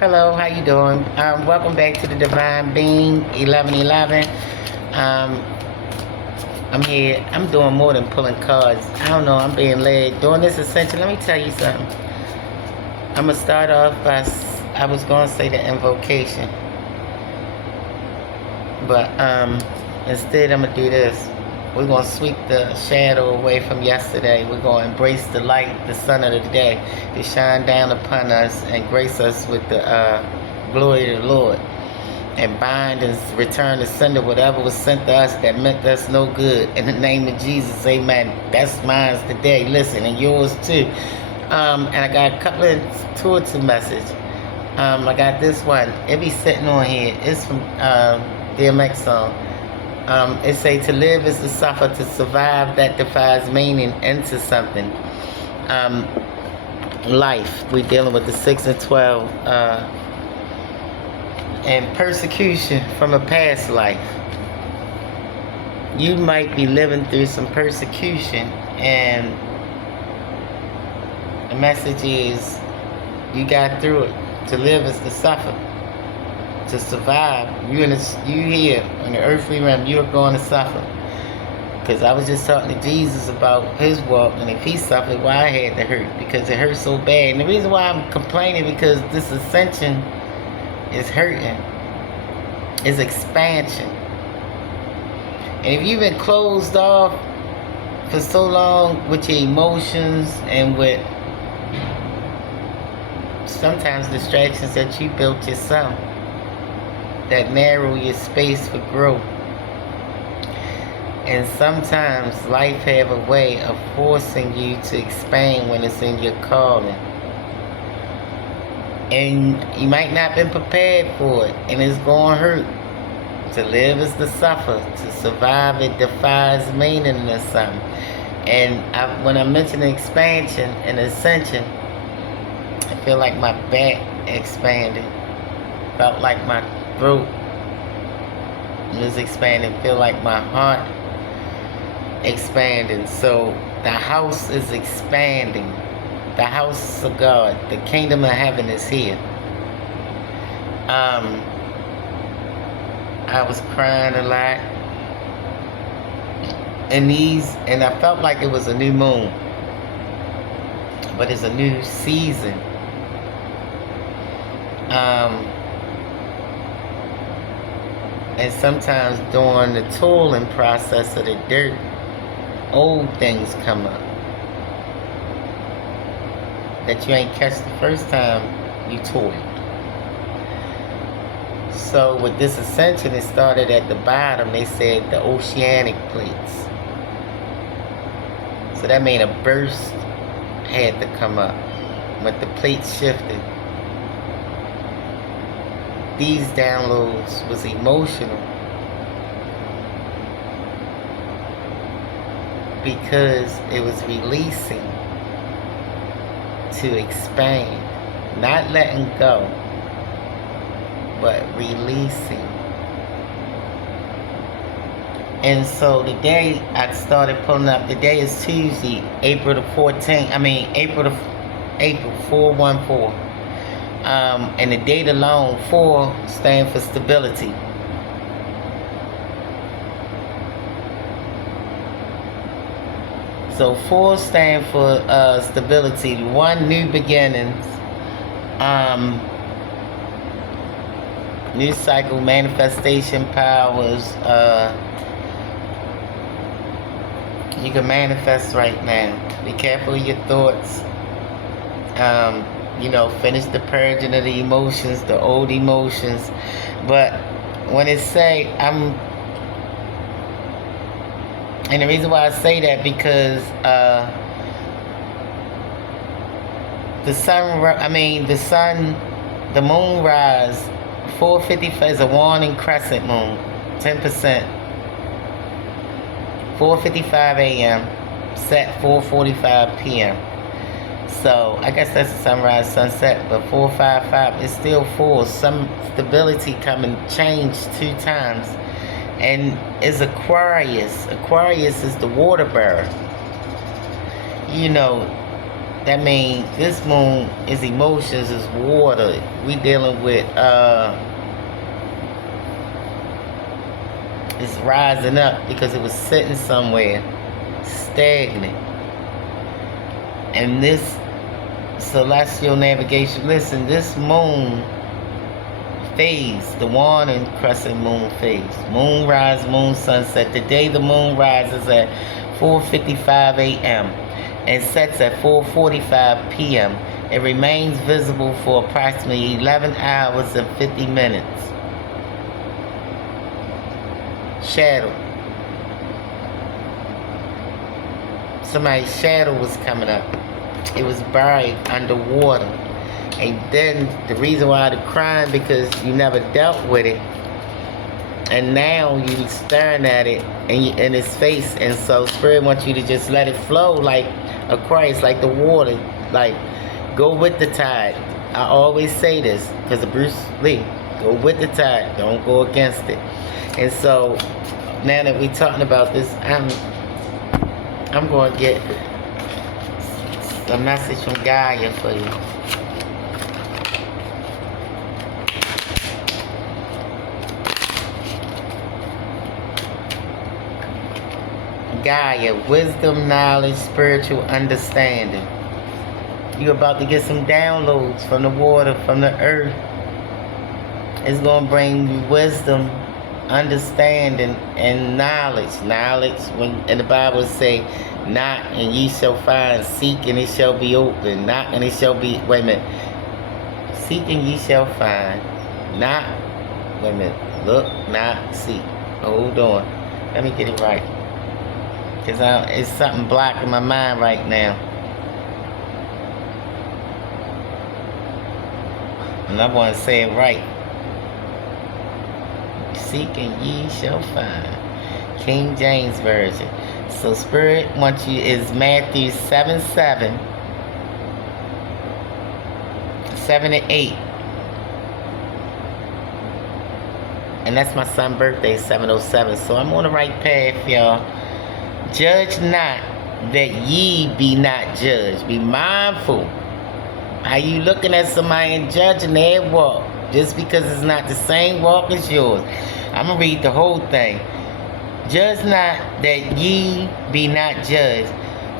Hello, how you doing? Welcome back to the Divine Being 1111. Um, I'm here. I'm doing more than pulling cards. I don't know. I'm being led. Doing this ascension. Let me tell you something. I'm gonna start off by. I was gonna say the invocation, but instead I'm gonna do this. We're gonna sweep the shadow away from yesterday. We're gonna embrace the light, the sun of the day, to shine down upon us and grace us with the glory of the Lord, and bind and return to sender whatever was sent to us that meant us no good. In the name of Jesus, amen. That's mine today. Listen, and yours too. And I got a couple of two or two messages. I got this one. It be sitting on here. It's from DMX song. It say to live is to suffer, to survive that defies meaning into something. Life, we're dealing with the 6 and 12, and persecution from a past life. You might be living through some persecution, and the message is you got through it. To live is to suffer. To survive, you here in the earthly realm, you're going to suffer. Because I was just talking to Jesus about his walk, and if he suffered, why I had to hurt, because it hurt so bad. And the reason why I'm complaining, because this ascension is hurting, is expansion. And if you've been closed off for so long with your emotions and with sometimes distractions that you built yourself, that narrow your space for growth. And sometimes life have a way of forcing you to expand when it's in your calling. And you might not been prepared for it, and it's going to hurt. To live is to suffer. To survive, it defies meaning or something. And when I mention expansion and ascension, I feel like my back expanded. Felt like my throat was expanding. Feel like my heart expanding. So the house is expanding. The house of God, the kingdom of heaven is here. I was crying a lot, and I felt like it was a new moon, but it's a new season. And sometimes during the tooling process of the dirt, old things come up that you ain't catch the first time you toiled. So with this ascension, it started at the bottom. They said the oceanic plates. So that made a burst had to come up. But the plates shifted. These downloads was emotional because it was releasing to expand, not letting go, but releasing. And so the day I started pulling up, the day is Tuesday, April the 14th. April 414. And the date alone, 4 stands for stability. So 4 stands for stability. 1, new beginnings. New cycle, manifestation powers. You can manifest right now. Be careful of your thoughts. Finish the purging of the emotions, the old emotions. But when it say, and the reason why I say that, because the moon rise, 4:55 is a warning crescent moon, 10%. 4:55 a.m., set 4:45 p.m. So I guess that's the sunrise, sunset, but 4:55 is still full. Some stability coming, change 2 times. And it's Aquarius. Aquarius is the water bearer. That means this moon is emotions, is water. We dealing with it's rising up because it was sitting somewhere stagnant. And this celestial navigation, listen, this moon phase, the warning crescent moon phase, moon rise, moon sunset. Today the moon rises at 4:55 a.m. and sets at 4:45 p.m. It remains visible for approximately 11 hours and 50 minutes. Shadow. Somebody's shadow was coming up. It was buried underwater. And then the reason why they're crying, because you never dealt with it. And now you're staring at it in its face. And so Spirit wants you to just let it flow like a Christ, like the water. Like, go with the tide. I always say this because of Bruce Lee. Go with the tide. Don't go against it. And so now that we're talking about this, I'm going to get a message from Gaia for you. Gaia, wisdom, knowledge, spiritual understanding. You're about to get some downloads from the water, from the earth. It's going to bring you wisdom, understanding, and knowledge. Knowledge, when in the Bible say, knock and ye shall find, seek and it shall be open, knock and it shall be, wait a minute, seek and ye shall find, knock, wait a minute, look, knock, seek. Hold on, let me get it right, because it's something blocking my mind right now. And I want to say it right. Seek and ye shall find. King James Version. So Spirit wants you, is Matthew 7:7, 7 and 8. And that's my son's birthday, 707. So I'm on the right path, y'all. Judge not that ye be not judged. Be mindful. How you looking at somebody and judging their walk just because it's not the same walk as yours. I'm going to read the whole thing. Judge not that ye be not judged.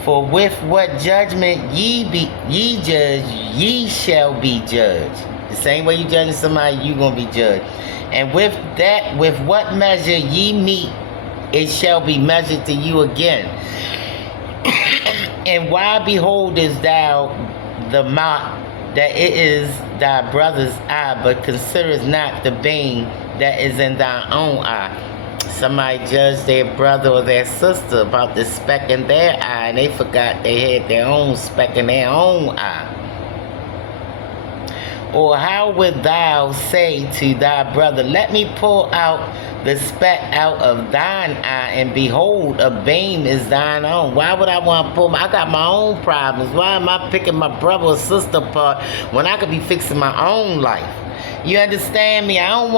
For with what judgment ye judge, ye shall be judged. The same way you judging somebody, you going to be judged. And with what measure ye meet, it shall be measured to you again. And why beholdest thou the mote that it is thy brother's eye, but considerest not the beam that is in thy own eye? Somebody judged their brother or their sister about the speck in their eye, and they forgot they had their own speck in their own eye. Or how wilt thou say to thy brother, let me pull out the speck out of thine eye, and behold, a beam is thine own? Why would I want to pull I got my own problems. Why am I picking my brother or sister apart when I could be fixing my own life? You understand me? I don't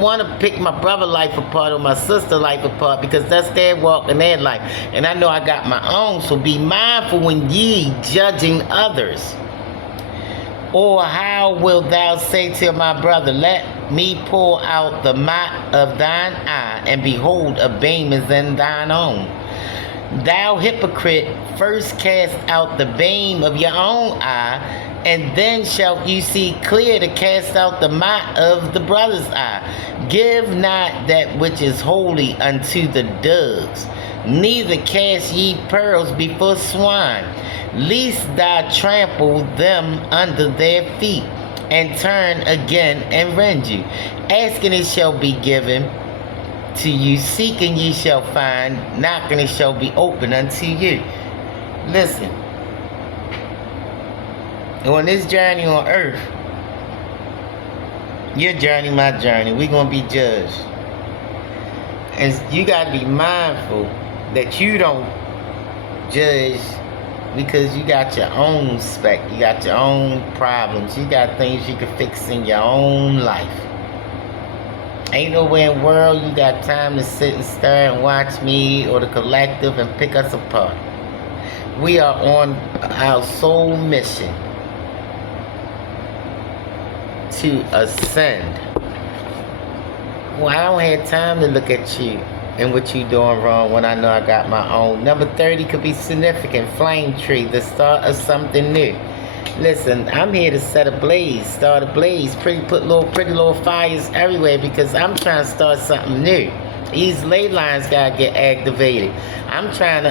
want to pick my brother life apart or my sister life apart, because that's their walk and their life. And I know I got my own, so be mindful when ye judging others. Or how wilt thou say to my brother, let me pull out the mote of thine eye, and behold, a beam is in thine own? Thou hypocrite, first cast out the beam of your own eye, and then shalt you see clear to cast out the mote of the brother's eye. Give not that which is holy unto the dogs, neither cast ye pearls before swine, lest thou trample them under their feet, and turn again and rend you. Ask and it shall be given to you, seek and ye shall find, knock and it shall be open unto you. Listen, on this journey on earth, your journey, my journey, we're going to be judged. And you got to be mindful that you don't judge, because you got your own speck, you got your own problems, you got things you can fix in your own life. Ain't nowhere in the world you got time to sit and stare and watch me or the collective and pick us apart. We are on our soul mission to ascend. Well, I don't have time to look at you and what you doing wrong when I know I got my own. Number 30 could be significant. Flame tree, the start of something new. Listen, I'm here to set a blaze, start a blaze, pretty little fires everywhere because I'm trying to start something new. These ley lines gotta get activated. I'm trying to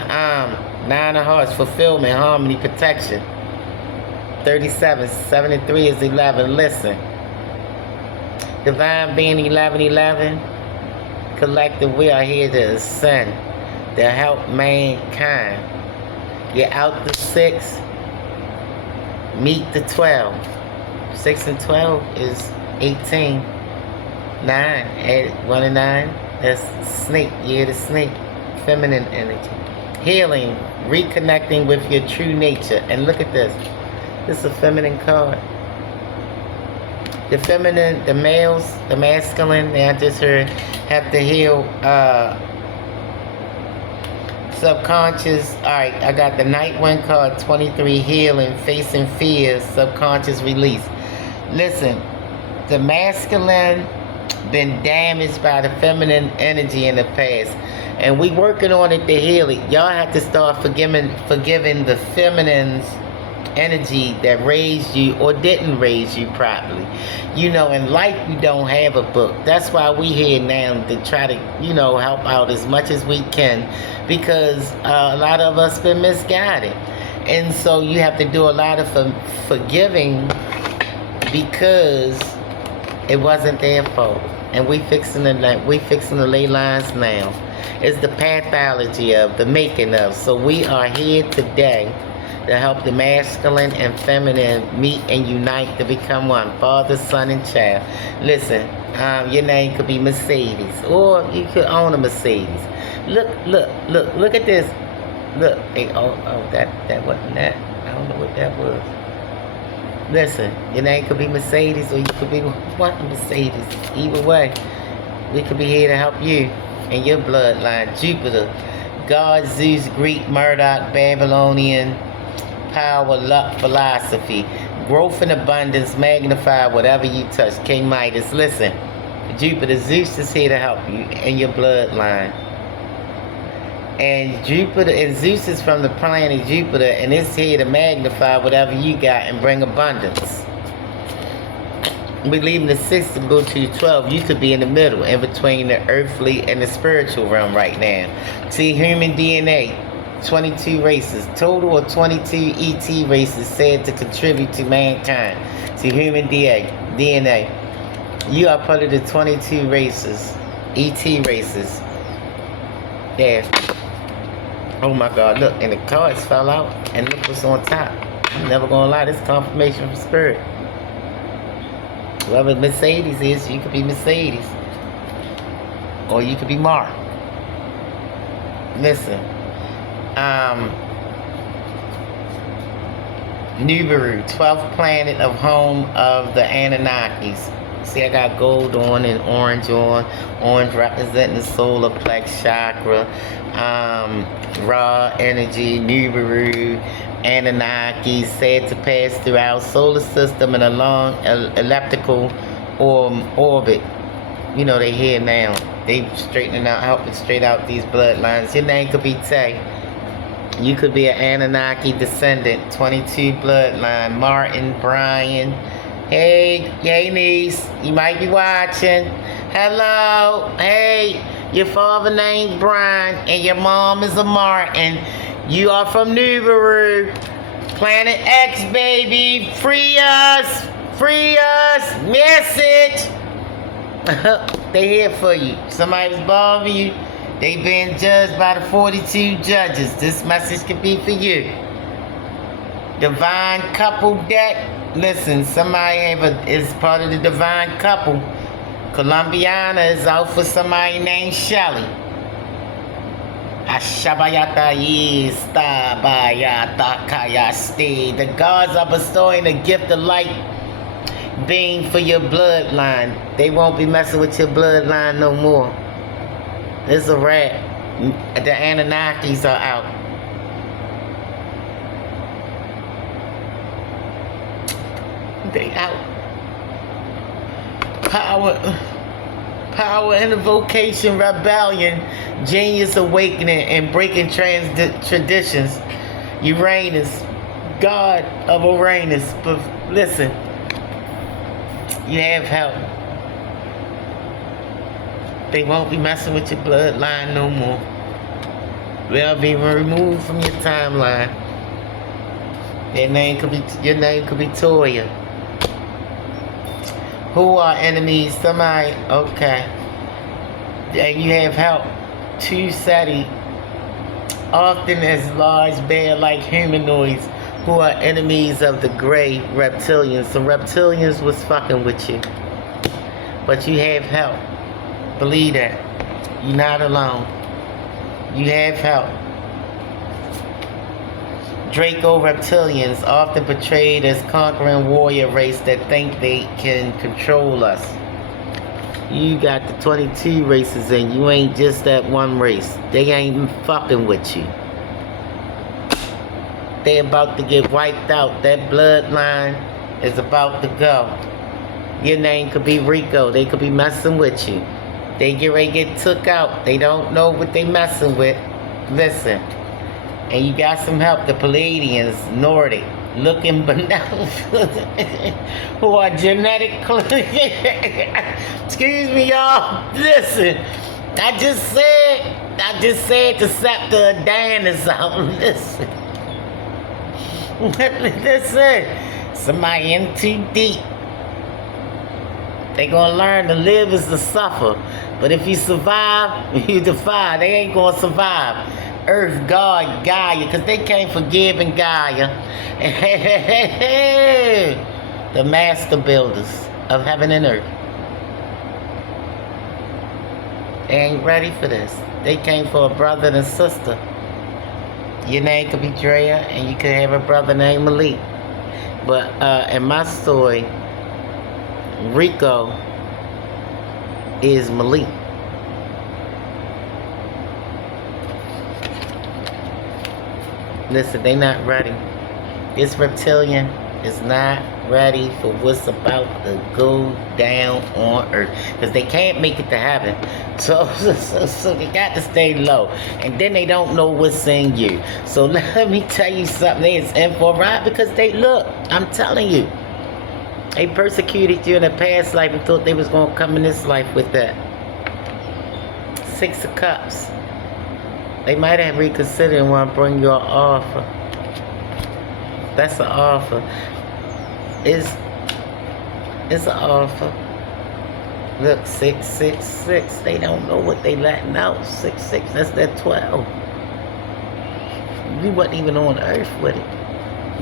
9 of hearts, fulfillment, harmony, protection. 37, 7 and 3 is 11. Listen. Divine being 1111. Collective, we are here to ascend, to help mankind. Get out the 6, meet the 12. 6 and 12 is 18. 9, add 1 and 9. That's snake, year the snake. Feminine energy. Healing, reconnecting with your true nature. And look at this. This is a feminine card. The feminine, the males, the masculine, I just heard, have to heal subconscious. Alright, I got the Night Wind card, 23, healing, facing fears, subconscious release. Listen, the masculine been damaged by the feminine energy in the past, and we working on it to heal it. Y'all have to start forgiving the feminine's energy that raised you or didn't raise you properly. You know, in life you don't have a book. That's why we here now to try to, you know, help out as much as we can, because a lot of us been misguided, and so you have to do a lot of forgiving because it wasn't their fault. And we fixing the ley lines now. It's the pathology of, the making of. So we are here today to help the masculine and feminine meet and unite to become one. Father, son, and child. Listen, your name could be Mercedes, or you could own a Mercedes. Look at this. Look, hey, that wasn't that. I don't know what that was. Listen, your name could be Mercedes, or you could be one Mercedes. Either way, we could be here to help you and your bloodline. Jupiter, God, Zeus, Greek, Murdoch, Babylonian, power, luck, philosophy, growth and abundance, magnify whatever you touch. King Midas, listen, Jupiter, Zeus is here to help you and your bloodline. And Jupiter, and Zeus is from the planet Jupiter, and it's here to magnify whatever you got and bring abundance. We're leaving the 6 to go to the 12. You could be in the middle, in between the earthly and the spiritual realm right now. See, human DNA, 22 races, total of 22 ET races said to contribute to mankind. See, human DNA. You are part of the 22 races, ET races. Yeah. Oh my God, look, and the cards fell out, and look what's on top. I'm never gonna lie, this is confirmation from Spirit. Whoever Mercedes is, you could be Mercedes. Or you could be Mark. Listen. Nibiru, 12th planet of home of the Anunnakis. See, I got gold on and orange on. Orange representing the solar plex chakra. Raw energy, Nibiru, Anunnaki, said to pass through our solar system in a long elliptical orbit. You know, they here now. They straightening out, helping straight out these bloodlines. Your name could be Tay. You could be an Anunnaki descendant. 22 bloodline. Martin, Brian. Hey niece, you might be watching. Hello, hey, your father named Brian and your mom is a Martin. You are from Nibiru, Planet X, baby. Free us, message. They here for you. Somebody was bothering you. They being judged by the 42 judges. This message could be for you. Divine couple deck. Listen, somebody is part of the divine couple. Colombiana is out for somebody named Shelly. Ashabayata yista bayata kayaste. The gods are bestowing a gift of light being for your bloodline. They won't be messing with your bloodline no more. It's a wrap. The Anunnakis are out. They out. Power invocation, rebellion, genius awakening, and breaking traditions. Uranus, god of Uranus. But listen, you have help. They won't be messing with your bloodline no more. They'll be removed from your timeline. Your name could be Toya. Who are enemies? Somebody, okay. And you have help. Two SETI, often as large bear-like humanoids who are enemies of the gray reptilians. Some reptilians was fucking with you. But you have help. Believe that. You're not alone. You have help. Draco reptilians, often portrayed as conquering warrior race that think they can control us. You got the 22 races and you ain't just that one race. They ain't fucking with you. They about to get wiped out. That bloodline is about to go. Your name could be Rico. They could be messing with you. They get ready to get took out. They don't know what they messing with. Listen. And you got some help. The Palladians, Nordic, looking benevolent, who are genetically... Excuse me, y'all. Listen. I just said the scepter of Dan is out. Listen. Listen. Somebody in too deep. They gonna learn to live is to suffer. But if you survive, you defy. They ain't gonna survive. Earth, God, Gaia, because they can't forgive in Gaia. The master builders of heaven and earth. They ain't ready for this. They came for a brother and a sister. Your name could be Drea, and you could have a brother named Malik. But in my story, Rico is Malik. Listen, they not ready. This reptilian is not ready for what's about to go down on Earth. Because they can't make it to heaven. So they got to stay low. And then they don't know what's in you. So let me tell you something. They is in for a ride because they, look, I'm telling you. They persecuted you in a past life and thought they was going to come in this life with that. 6 of Cups. They might have reconsidered and want to bring you an offer. That's an offer. It's an offer. Look, 666. They don't know what they letting out. 66. That's that 12. You wasn't even on Earth with it.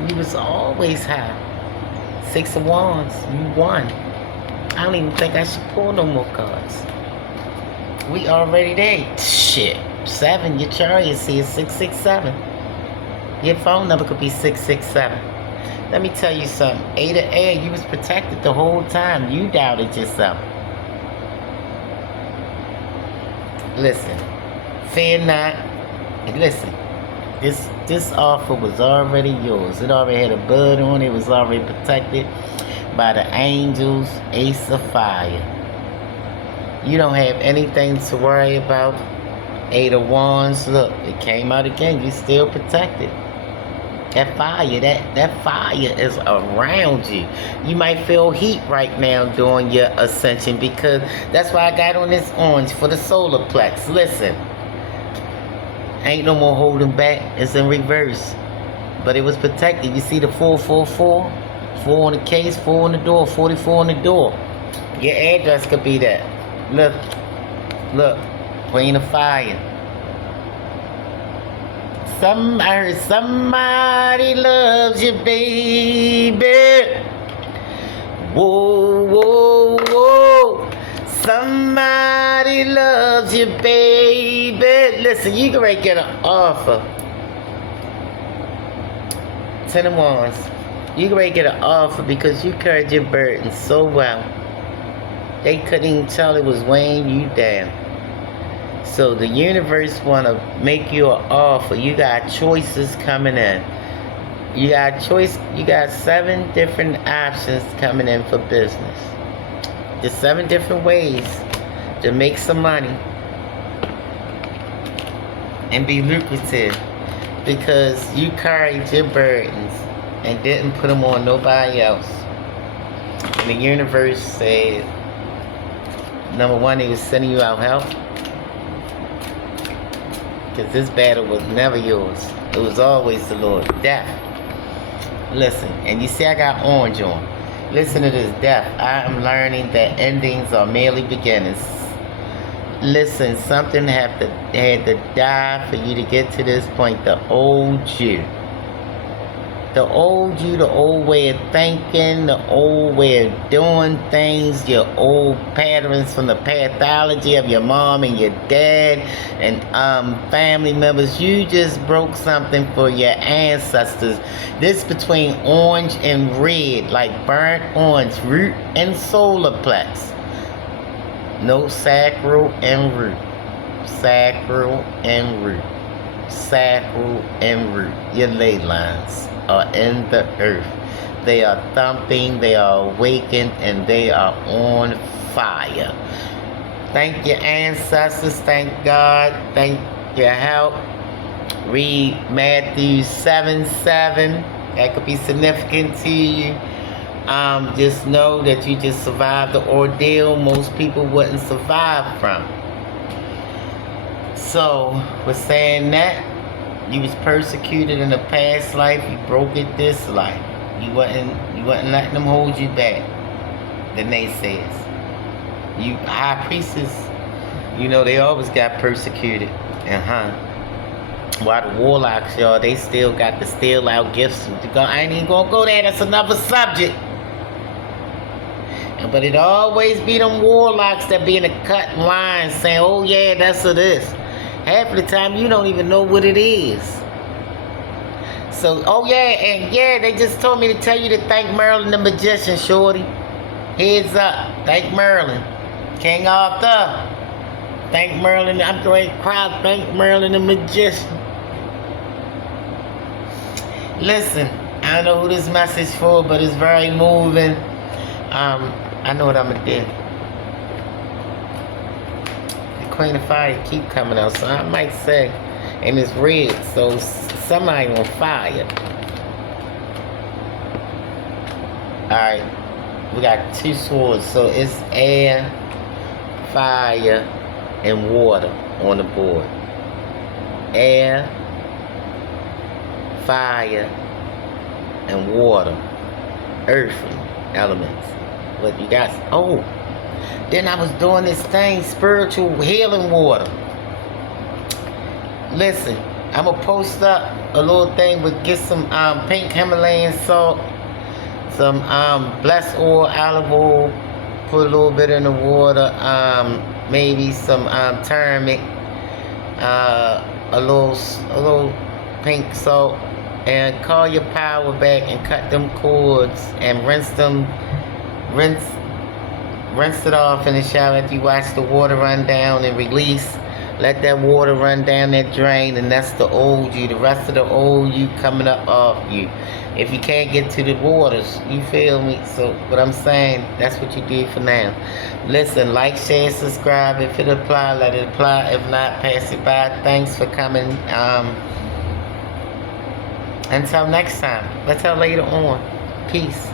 You was always high. 6 of Wands. You won. I don't even think I should pull no more cards. We already there. Shit. 7, your chariot is 667. Your phone number could be 667. Let me tell you something. 8 of air, you was protected the whole time. You doubted yourself. Listen, fear not. Listen, this offer was already yours. It already had a bud on it. It was already protected by the angels. Ace of fire. You don't have anything to worry about. 8 of Wands, look, it came out again. You still protected. That fire, that fire is around you. You might feel heat right now during your ascension because that's why I got on this orange for the solar plex. Listen, ain't no more holding back. It's in reverse. But it was protected. You see the 444? 4 on the case, 4 on the door, 44 on the door. Your address could be that. Look. Queen of fire. I heard somebody loves you, baby. Whoa, whoa, whoa. Somebody loves you, baby. Listen, you can get an offer. 10 of Wands. You can get an offer because you carried your burden so well. They couldn't even tell it was weighing you down. So the universe want to make you an offer. You got choices coming in. You got choice. You got 7 different options coming in for business. There's 7 different ways to make some money and be lucrative, because you carried your burdens and didn't put them on nobody else. And the universe said, number one, he was sending you out help, because this battle was never yours. It was always the Lord. Death. Listen, and you see I got orange on. Listen to this. Death. I am learning that endings are merely beginnings. Listen, something had to die for you to get to this point. The old you. The old you, the old way of thinking, the old way of doing things, your old patterns from the pathology of your mom and your dad and family members. You just broke something for your ancestors. This between orange and red, like burnt orange, root and solar plex. No sacral and root. Sacral and root. Sacral and root. Your ley lines are in the earth. They are thumping, they are awakened, and they are on fire. Thank your ancestors, thank God, thank your help. Read Matthew 7:7. That could be significant to you. Just know that you just survived the ordeal most people wouldn't survive from. So, with saying that, you was persecuted in a past life, you broke it this life. You wasn't letting them hold you back. The naysayers. You high priestess, you know they always got persecuted. While the warlocks, y'all, they still got the steal out gifts. I ain't even gonna go there, that's another subject. But it always be them warlocks that be in the cut line saying, oh yeah, that's a this. Half of the time you don't even know what it is. So, oh yeah, and yeah, they just told me to tell you to thank Merlin the Magician, shorty. Heads up, thank Merlin. King Arthur, thank Merlin. I'm going to cry, thank Merlin the Magician. Listen, I don't know who this message for, but it's very moving. I know what I'm gonna do. The Queen of Fire keep coming out, so I might say, and it's red, so somebody on fire. Alright, we got 2 swords, so it's air, fire, and water on the board. Air, fire, and water. Earthly elements. But you got, oh, then I was doing this thing, spiritual healing water. Listen, I'm gonna post up a little thing, but get some pink Himalayan salt, some blessed oil, olive oil, put a little bit in the water, maybe some turmeric, a little pink salt, and call your power back and cut them cords and rinse it off in the shower after you watch the water run down and release. Let that water run down that drain, and that's the old you. The rest of the old you coming up off you. If you can't get to the waters, you feel me? So what I'm saying, that's what you do for now. Listen, like, share, subscribe. If it apply, let it apply. If not, pass it by. Thanks for coming. Until next time. Until later on. Peace.